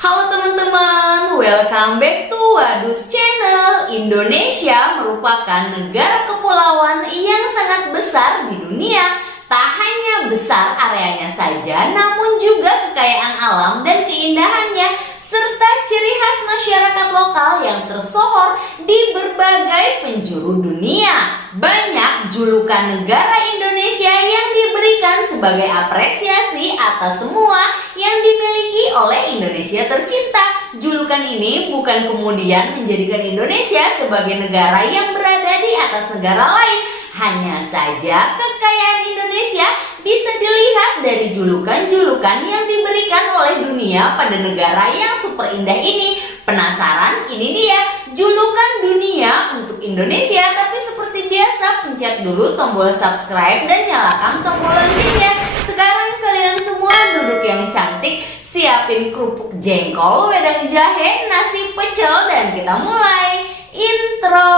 Halo teman-teman, welcome back to Wadus Channel. Indonesia merupakan negara kepulauan yang sangat besar di dunia. Tak hanya besar areanya saja, namun juga kekayaan alam dan keindahannya, serta ciri khas masyarakat lokal yang tersohor di berbagai penjuru dunia. Banyak julukan negara Indonesia yang diberikan sebagai apresiasi atas semua yang dimiliki oleh Indonesia tercinta. Julukan ini bukan kemudian menjadikan Indonesia sebagai negara yang berada di atas negara lain. Hanya saja kekayaan Indonesia bisa dilihat dari julukan-julukan yang diberikan oleh dunia pada negara yang super indah ini. Penasaran? Ini dia julukan dunia untuk Indonesia. Tapi seperti biasa, pencet dulu tombol subscribe dan nyalakan tombol loncengnya. Sekarang kalian semua duduk yang cantik, siapin kerupuk jengkol, wedang jahe, nasi pecel, dan kita mulai intro.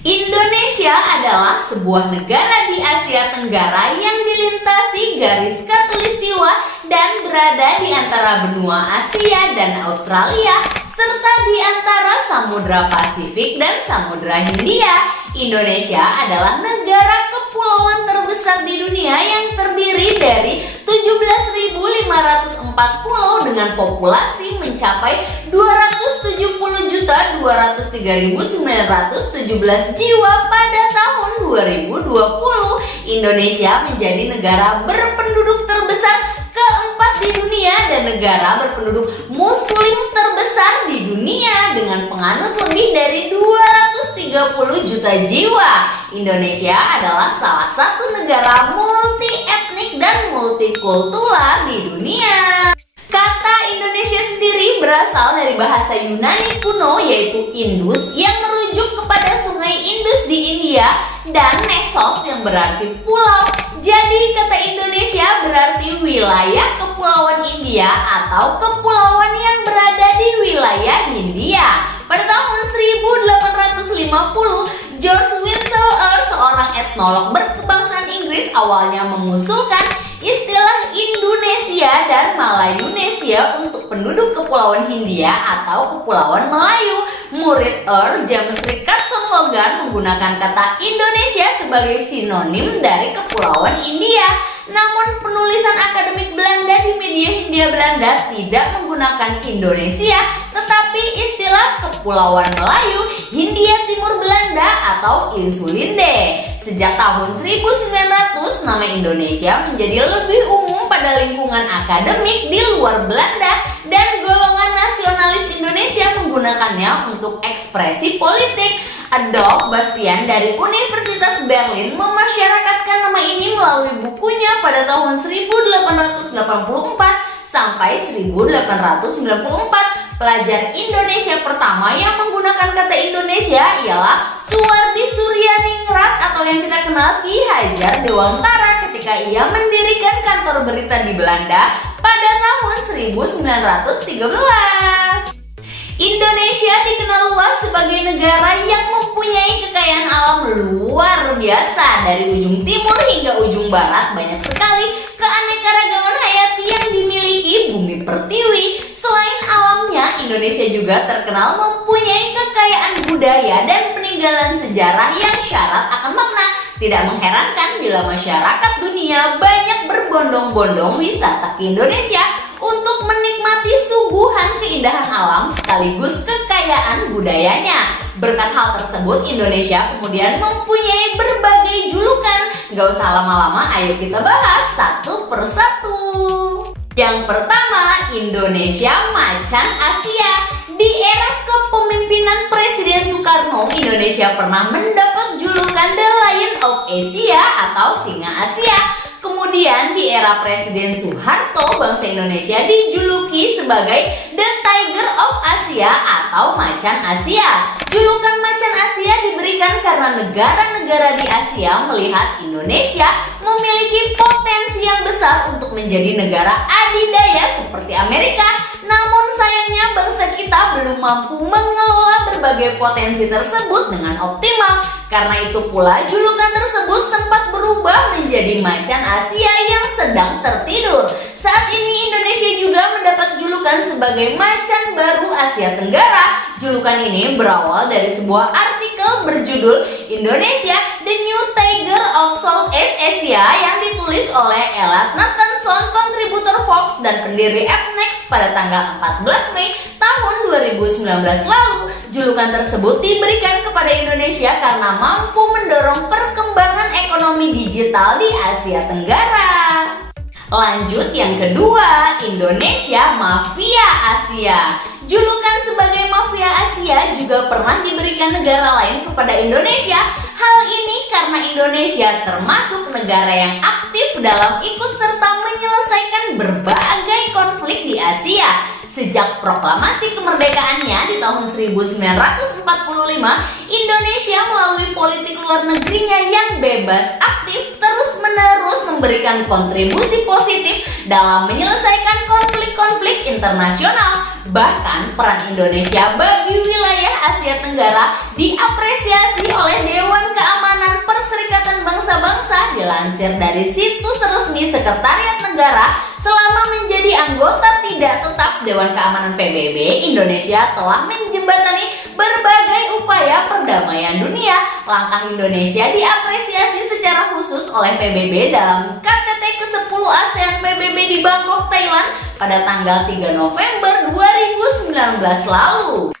Indonesia adalah sebuah negara di Asia Tenggara yang dilintasi garis khatulistiwa dan berada di antara benua Asia dan Australia, serta di antara Samudra Pasifik dan Samudra Hindia. Indonesia adalah negara kepulauan terbesar di dunia yang terdiri dari 17.504 pulau dengan populasi mencapai 270.203.917 jiwa pada tahun 2020. Indonesia menjadi negara berpenduduk terbesar keempat di dunia dan negara berpenduduk muslim terbesar di dunia dengan penganut lebih dari 230 juta jiwa. Indonesia adalah salah satu negara multi etnik dan multikultural di dunia. Kata Indonesia sendiri berasal dari bahasa Yunani kuno yaitu Indus yang merujuk kepada sungai Indus di India dan Nesos yang berarti pulau. Jadi kata Indonesia berarti wilayah kepulauan India atau kepulauan yang berada di wilayah Hindia. Pada tahun 1850, George Winslow, seorang etnolog berkebangsaan Inggris, awalnya mengusulkan istilah Indonesia dan Malayunesia untuk penduduk kepulauan Hindia atau kepulauan Melayu. Murid James Richardson Logan menggunakan kata Indonesia sebagai sinonim dari kepulauan India. Namun penulisan akademik Belanda di media Hindia Belanda tidak menggunakan Indonesia, tetapi istilah Kepulauan Melayu Hindia Timur Belanda atau Insulinde. Sejak tahun 1900, nama Indonesia menjadi lebih umum pada lingkungan akademik di luar Belanda dan golongan nasionalis Indonesia menggunakannya untuk ekspresi politik. Adolf Bastian dari Universitas Berlin memasyarakatkan nama ini melalui bukunya pada tahun 1884 sampai 1894. Pelajar Indonesia pertama yang menggunakan kata Indonesia ialah Suwardi Suryaningrat atau yang kita kenal Ki Hajar Dewantara ketika ia mendirikan kantor berita di Belanda pada tahun 1913. Indonesia dikenal luas sebagai negara yang mempunyai kekayaan alam luar biasa. Dari ujung timur hingga ujung barat banyak sekali keanekaragaman hayati yang dimiliki bumi pertiwi. Selain alamnya, Indonesia juga terkenal mempunyai kekayaan budaya dan peninggalan sejarah yang syarat akan makna. Tidak mengherankan bila masyarakat dunia banyak berbondong-bondong wisata ke Indonesia untuk menikmati suguhan keindahan alam sekaligus kekayaan budayanya. Berkat hal tersebut, Indonesia kemudian mempunyai berbagai julukan. Gak usah lama-lama, ayo kita bahas satu persatu. Yang pertama, Indonesia Macan Asia. Di era kepemimpinan Presiden Soekarno, Indonesia pernah mendapat julukan The Lion of Asia atau Singa Asia. Kemudian di era Presiden Soeharto, bangsa Indonesia dijuluki sebagai The Tiger of Asia atau Macan Asia. Julukan Macan Asia diberikan karena negara-negara di Asia melihat Indonesia memiliki potensi yang menjadi negara adidaya seperti Amerika. Namun sayangnya bangsa kita belum mampu mengelola berbagai potensi tersebut dengan optimal. Karena itu pula julukan tersebut sempat berubah menjadi macan Asia yang sedang tertidur. Saat ini Indonesia juga mendapat julukan sebagai macan baru Asia Tenggara. Julukan ini berawal dari sebuah artikel berjudul Indonesia The New Tiger of Southeast Asia yang ditulis oleh Elad Nathanson, kontributor Forbes dan pendiri Appnext pada tanggal 14 Mei tahun 2019 lalu. Julukan tersebut diberikan kepada Indonesia karena mampu mendorong perkembangan ekonomi digital di Asia Tenggara. Lanjut yang kedua, Indonesia Mafia Asia. Julukan sebagai Mafia Asia juga pernah diberikan negara lain kepada Indonesia. Hal ini karena Indonesia termasuk negara yang aktif dalam ikut serta menyelesaikan berbagai konflik di Asia. Sejak proklamasi kemerdekaannya di tahun 1945, Indonesia melalui politik luar negerinya yang bebas aktif terus-menerus memberikan kontribusi positif dalam menyelesaikan konflik-konflik internasional. Bahkan peran Indonesia bagi wilayah Asia Tenggara diapresiasi oleh Dewan Keamanan Perserikatan Bangsa-Bangsa dilansir dari situs resmi Sekretariat Negara. Selama menjadi anggota tidak tetap Dewan Keamanan PBB, Indonesia telah menjembatani berbagai upaya perdamaian dunia. Langkah Indonesia diapresiasi secara khusus oleh PBB dalam KTT ke-10 ASEAN PBB di Bangkok, Thailand pada tanggal 3 November 2019 lalu.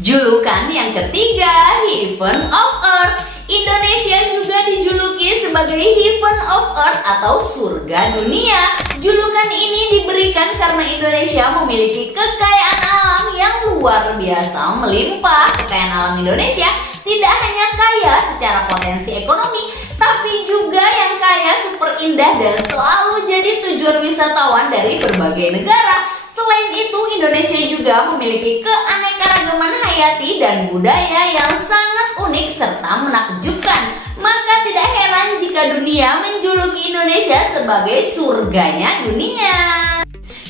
Julukan yang ketiga, Heaven of Earth. Indonesia juga dijuluki sebagai Heaven of Earth atau surga dunia. Julukan ini diberikan karena Indonesia memiliki kekayaan alam yang luar biasa melimpah. Kekayaan alam Indonesia tidak hanya kaya secara potensi ekonomi, tapi juga yang kaya super indah dan selalu jadi tujuan wisatawan dari berbagai negara. Selain itu, Indonesia juga memiliki keanekaragaman hayati dan budaya yang sangat unik serta menakjubkan. Maka tidak heran jika dunia menjuluki Indonesia sebagai surganya dunia.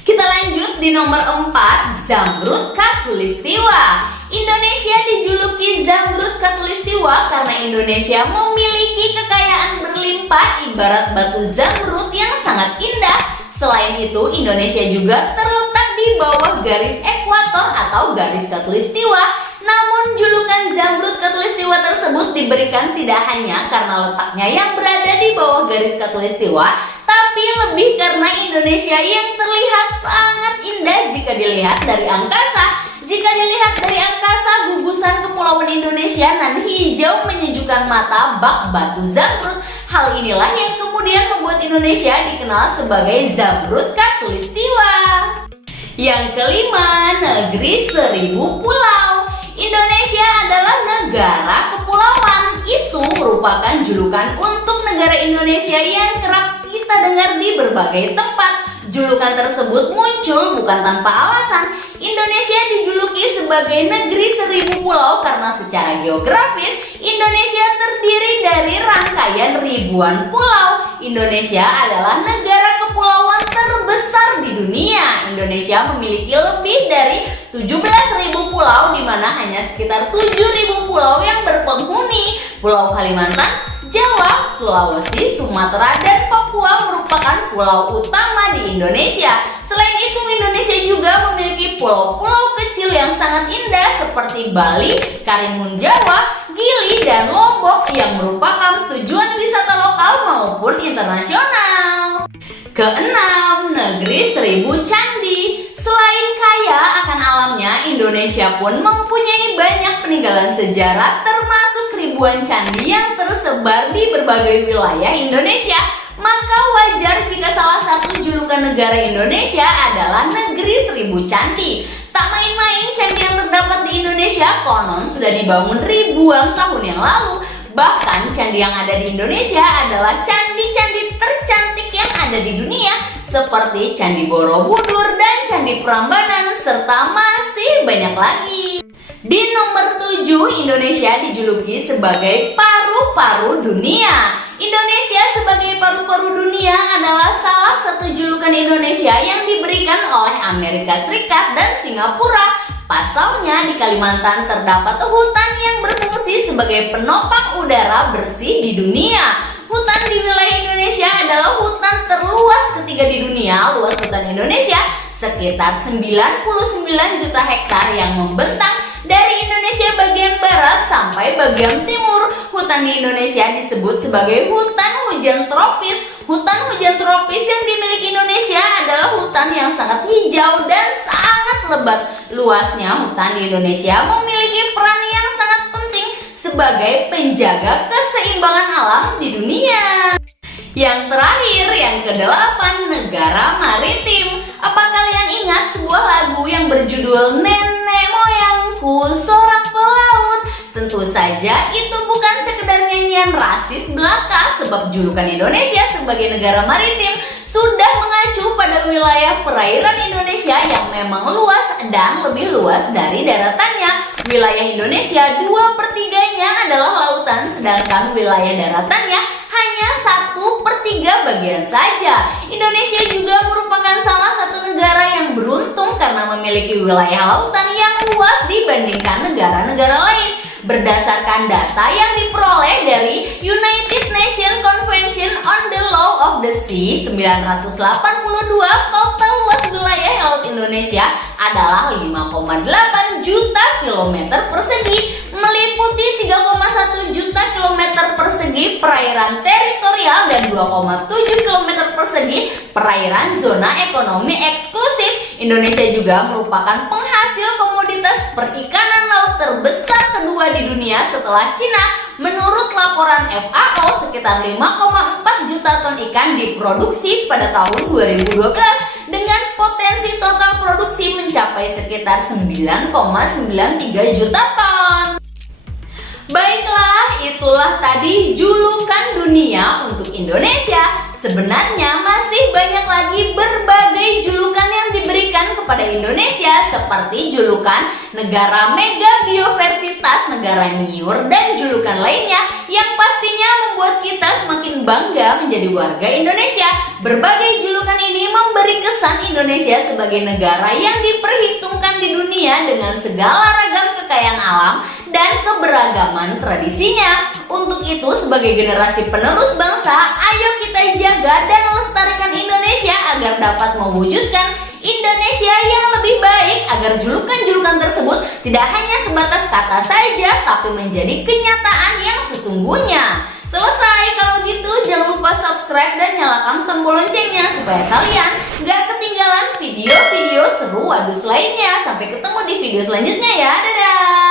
Kita lanjut di nomor 4, Zamrud Khatulistiwa. Indonesia dijuluki Zamrud Khatulistiwa karena Indonesia memiliki kekayaan berlimpah ibarat batu zamrud yang sangat indah. Selain itu, Indonesia juga terletak di bawah garis ekuator atau garis khatulistiwa. Namun julukan Zamrud Khatulistiwa tersebut diberikan tidak hanya karena letaknya yang berada di bawah garis khatulistiwa, tapi lebih karena Indonesia yang terlihat sangat indah jika dilihat dari angkasa. Jika dilihat dari angkasa, gugusan kepulauan Indonesia nan hijau menyejukkan mata bak batu zamrud. Hal inilah yang kemudian membuat Indonesia dikenal sebagai Zamrud Khatulistiwa. Yang kelima, negeri seribu pulau. Indonesia adalah negara kepulauan. Itu merupakan julukan untuk negara Indonesia yang kerap kita dengar di berbagai tempat. Julukan tersebut muncul bukan tanpa alasan. Indonesia dijuluki sebagai negeri seribu pulau karena secara geografis Indonesia terdiri dari rangkaian ribuan pulau. Indonesia adalah negara kepulauan terbesar di dunia. Indonesia memiliki lebih dari 17.000 pulau, di mana hanya sekitar 7.000 pulau yang berpenghuni. Pulau Kalimantan, Jawa, Sulawesi, Sumatera, dan Papua merupakan pulau utama di Indonesia. Selain itu, Indonesia juga memiliki pulau-pulau kecil yang sangat indah seperti Bali, Karimun Jawa, Gili, dan Lombok yang merupakan tujuan wisata lokal maupun internasional. Keenam, negeri seribu candi. Selain kaya akan alamnya, Indonesia pun mempunyai banyak peninggalan sejarah termasuk ribuan candi yang tersebar di berbagai wilayah Indonesia. Maka wajar jika salah satu julukan negara Indonesia adalah negeri seribu candi. Tak main-main, candi yang terdapat di Indonesia konon sudah dibangun ribuan tahun yang lalu. Bahkan candi yang ada di Indonesia adalah candi-candi tercantik yang ada di dunia, seperti Candi Borobudur dan Candi Prambanan, serta masih banyak lagi. Di nomor 7, Indonesia dijuluki sebagai paru-paru dunia. Indonesia sebagai paru-paru dunia adalah salah satu julukan Indonesia yang diberikan oleh Amerika Serikat dan Singapura. Pasalnya di Kalimantan terdapat hutan yang berfungsi sebagai penopang udara bersih di dunia. Hutan di wilayah Indonesia adalah hutan terluas ketiga di dunia. Luas hutan Indonesia sekitar 99 juta hektar yang membentang dari Indonesia bagian barat sampai bagian timur. Hutan di Indonesia disebut sebagai hutan hujan tropis. Hutan hujan tropis yang dimiliki Indonesia adalah hutan yang sangat hijau dan sangat lebat. Luasnya hutan di Indonesia memiliki peran yang sangat penting sebagai penjaga keseimbangan alam di dunia. Yang terakhir, yang ke-8, negara maritim. Apa kalian ingat sebuah lagu yang berjudul Nenek Moyangku Seorang Pelaut? Tentu saja itu bukan sekedar nyanyian rasis belaka, sebab julukan Indonesia sebagai negara maritim sudah mengacu pada wilayah perairan Indonesia yang memang luas dan lebih luas dari daratannya. Wilayah Indonesia 2/3-nya adalah lautan, sedangkan wilayah daratannya hanya 1/3 bagian saja. Indonesia juga merupakan salah satu negara yang beruntung karena memiliki wilayah lautan yang luas dibandingkan negara-negara lain. Berdasarkan data yang diperoleh dari United Nations Convention on the Law of the Sea 1982, total luas wilayah laut Indonesia adalah 5,8 juta kilometer persegi, meliputi 3,1 juta kilometer persegi perairan teritorial dan 2,7 kilometer persegi perairan zona ekonomi eksklusif. Indonesia juga merupakan penghasil komoditas perikanan laut terbesar kedua di dunia setelah Cina. Menurut laporan FAO, sekitar 5,4 juta ton ikan diproduksi pada tahun 2012 dengan potensi total produksi mencapai sekitar 9,93 juta ton. Baiklah, itulah tadi julukan dunia untuk Indonesia. Sebenarnya masih banyak lagi berbagai julukan yang diberikan kepada Indonesia, seperti julukan negara mega biodiversitas, negara nyur, dan julukan lainnya yang pastinya membuat kita semakin bangga menjadi warga Indonesia. Berbagai julukan ini memberi kesan Indonesia sebagai negara yang diperhitungkan di dunia dengan segala ragam kekayaan alam dan keberagaman tradisinya. Untuk itu, sebagai generasi penerus bangsa, ayo kita jaga dan lestarikan Indonesia agar dapat mewujudkan Indonesia yang lebih baik, agar julukan-julukan tersebut tidak hanya sebatas kata saja, tapi menjadi kenyataan yang sesungguhnya. Selesai. Kalau gitu, jangan lupa subscribe dan nyalakan tombol loncengnya supaya kalian gak ketinggalan video-video seru wadus lainnya. Sampai ketemu di video selanjutnya ya, dadah!